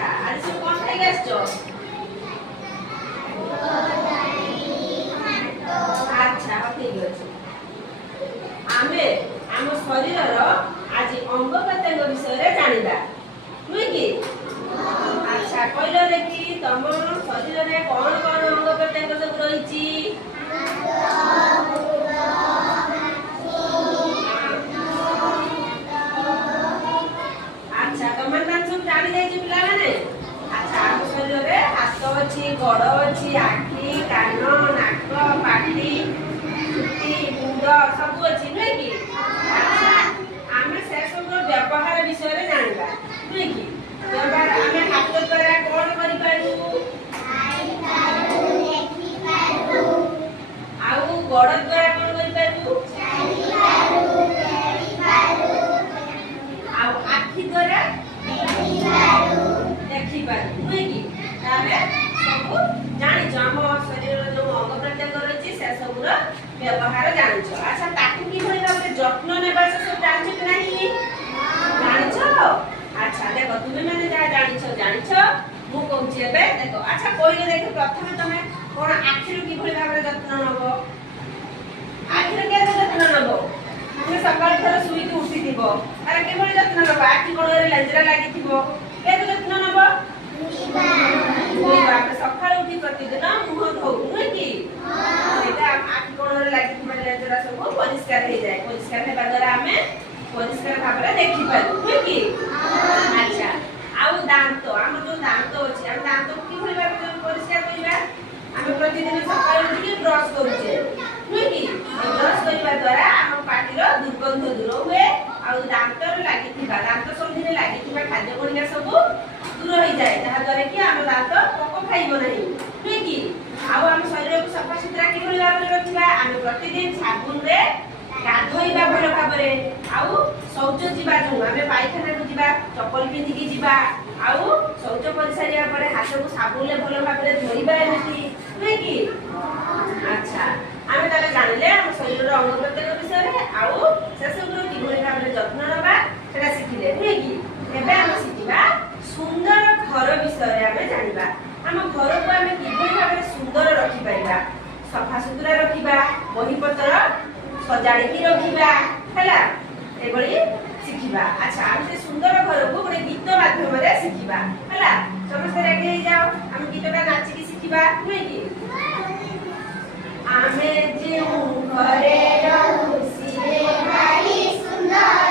अच्छा आज सब कौन खाई आछो अच्छा ठीक अछि आमे आम शरीर रो आज अंग प्रत्यंग विषय रे जानिबा नुई की अच्छा कहलो रे कि तम शरीर रे कोन कोन अंग प्रत्यंग सब रहिची गोड़ अच्छी आखि कान नाक पाटी छुट्टी मुंड सब अच्छी नुहे कि अच्छा आम से सब व्यवहार विषय रे जानबा नुहे कि व्यवहार आम हाथ द्वारा कौन करि पारू आउ गोड़ द्वारा कौन करि पारू आउ आखि द्वारा देखि पारू नुहे कि तामे सब जानिछ हम शरीर जो अंग प्रत्यंग रही से सब व्यवहार जानिछ अच्छा ताकू कि भली भाबरे जत्न नेबा से सब जानिछ कि नाही जानिछ अच्छा देखो तुमे माने जा जानिछ मु कहूची एबे देखो अच्छा कोइले देखो प्रथमे तमे कोन आखिर कि भली भाबरे जत्न नबो आखिर के जत्न नबो तुमे सकाळ थरा सुई के उठी दिबो अरे के भली जत्न नबो आखि कोन रे लेंजरा लागि थिबो के जत्न नबो सकाळ उठी प्रतिदिन मुह धोउ नुहे कि एटा आखि कोणरे लागि माने जरा सब परिष्कार हे जाय परिष्कार हेबा द्वारा हमें परिष्कार भाबरे देखि पारू नुहे कि अच्छा आउ दांत हम जो दांत अछि हम दांत कि भली भाबरे परिष्कार करिबा हम प्रतिदिन सकाळ उठी ब्रश करूचे नुहे कि ब्रश करिबा द्वारा हम पाटीर दुर्गंध दूर हुए आउ दांतर लागि थिबा दांत संधिरे लागि थिबा खाद्य कणिका सब दूर हो जाए जहाँ द्वारा कि आम दांत पोक खाइब नहीं नुहे कि आउ आम शरीर को सफा सुतरा कि भली भाबरे रखिबा आम प्रतिदिन साबुन रे गाधोइबा भल भाबरे आउ शौच जिबा जो आम पायखाना को जिबा चप्पल पिंधि की जिबा आउ शौच परिसारिया परे हाथ को साबुन ले भल भाबरे धोइबा एमती नुहे कि अच्छा आम ताले जानिले आम शरीर रो अंग प्रत्यंग विषय रे आउ से सब रो कि भली भाबरे जत्न नबा सेटा सिखिले नुहे कि एबे आम सिखिबा सुंदर घर विषय रे आमे जानिबा हम घर को आमे किभली भाबरे सुंदर रखि पाइबा सफा सुतरा रखिबा बही पत्र सजाड़ी की रखिबा हैला एबळी सिखिबा अच्छा हम से सुंदर घर को गोटे गीत माध्यम रे सिखिबा हैला समस्त रेडी हो जाओ हम गीतटा नाचि की सिखिबा नुहे कि आमे जे घरे रहू सिरे भारी सुंदर